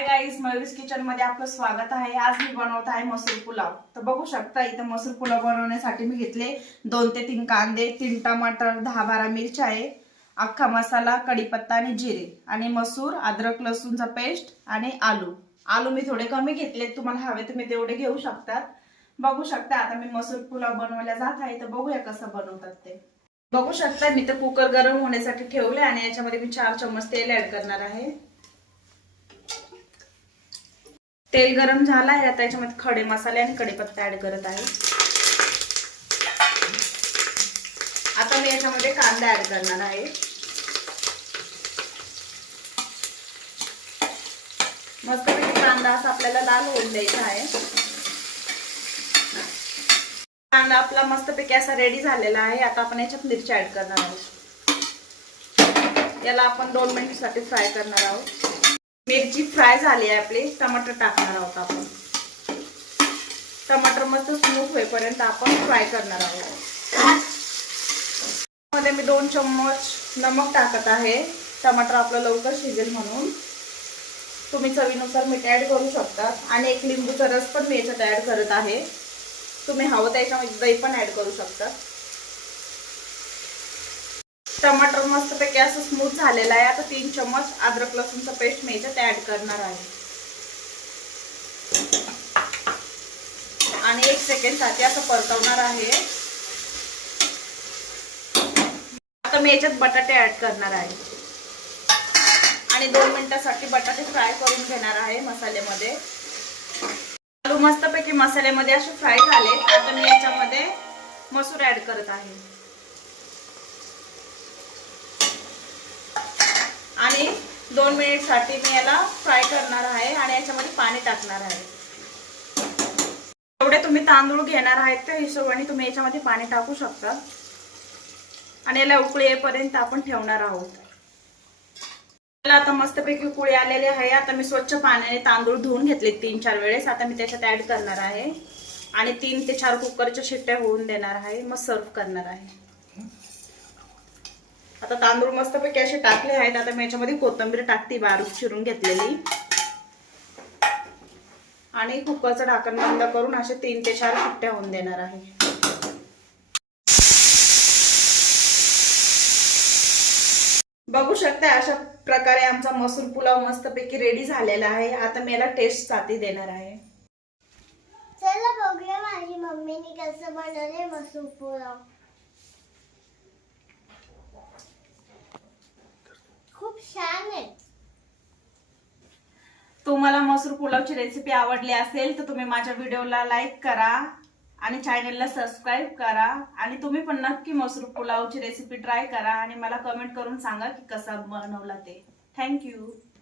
Hi guys, मयूरीज kitchen मध्ये आपलं स्वागत आहे। आज मी बनवत आहे मसूर पुलाव। तर बघू शकता इथे मसूर पुलाव बनवण्यासाठी मी घेतले 2 ते 3 कांदे, 3 टमाटर, 10-12 मिरच्या आहे, अख्खा मसाला, कढीपत्ता आणि जिरे आणि मसूर, अद्रक लसूणचा पेस्ट आणि आलू मी थोडे कमी घेतले, तुम्हाला हवे तुम्ही तेवढे घेऊ शकता। बघू शकता आता मी मसूर पुलाव बनवायला जात आहे। तर बघूया कसं बनवतात ते। बघू शकता मी तर कुकर गरम होण्यासाठी ठेवले आणि याच्यामध्ये मी 4 चम्मच तेल ऍड करणार आहे। तेल गरम झाला आहे, आता याच्यामध्ये खडे मसाले आणि कढीपत्ता ऍड करत आहे। आता मी याच्यामध्ये कांदा ऍड करणार आहे। मस्तपैकी कांदा असा आपल्याला लाल होऊन द्यायचा आहे। कांदा आपला मस्तपैकी असा रेडी झालेला आहे। आता आपण याच्यात मिरची ऍड करणार आहोत। याला आपण 2 मिनिटांसाठी फ्राय करणार आहोत। मिरची फ्राय झाली आहे आपली, टमाटर टाकणार आहोत आपण। टमाटर मस्त स्मूथ होईपर्यंत आपण फ्राय करणार आहोत। मध्ये मी 2 चम्मच नमक टाकत आहे, टमाटर आपलं लवकर शिजेल म्हणून। तुम्ही चवीनुसार मीठ ऍड करू शकता आणि 1 लिंबूचा रस पण मी याच्यात ऍड करत आहे। तुम्ही हवं त्याच्यामध्ये दही पण ऍड करू शकता। टमाटर मस्तपैकी असं स्मूथ झालेला आहे। आता 3 चम्मच अद्रक लसूणचा पेस्ट मी याच्यात ऍड करणार आहे आणि 1 सेकंड साठी असं परतवणार आहे। आता मी याच्यात बटाटे ऍड करणार आहे आणि 2 मिनिटांसाठी बटाटे फ्राय करून घेणार आहे मसाल्यामध्ये। आलू मस्तपैकी मसाल्यामध्ये असे फ्राय झाले। आता मी याच्यामध्ये मसूर ऍड करत आहे आणि 2 मिनिटांसाठी मी याला फ्राय करणार आहे आणि याच्यामध्ये पाणी टाकणार आहे। जेवढे तुम्ही तांदूळ घेणार आहेत त्या हिशोबाने तुम्ही याच्यामध्ये पाणी टाकू शकता आणि याला उकळी येईपर्यंत आपण ठेवणार आहोत। आता मस्तपैकी उकळी आलेली आहे। आता मी स्वच्छ पाण्याने तांदूळ धुवून घेतले 3-4 वेळेस। आता मी त्याच्यात ऍड करणार आहे आणि 3 ते 4 कुकरच्या शिट्ट्या होऊन देणार आहे, मग सर्व करणार आहे। आता तांदूळ मस्तपैकी असे टाकले आहेत। आता मी याच्यामध्ये कोथिंबीर टाकते बारीक चिरून घेतलेली आणि कुकरचं ढाकण बंद करून असे 3 ते 4 शिट्ट्या होऊन देणार आहे। बघू शकता अशा प्रकारे आमचा मसूर पुलाव मस्तपैकी रेडी झालेला आहे। आता मी याला टेस्ट साठी देणार आहे। चला बघूया माझी मम्मीने कसं बनवले मसूर पुलाव। खूप छान आहे। तुम्हाला मसूर पुलावची रेसिपी आवडली असेल तर तुम्ही माझ्या व्हिडिओला लाईक करा आणि चॅनलला सबस्क्राईब करा आणि तुम्ही पण नक्की मसूर पुलावची रेसिपी ट्राय करा आणि मला कमेंट करून सांगा की कसा बनवला ते। थँक्यू।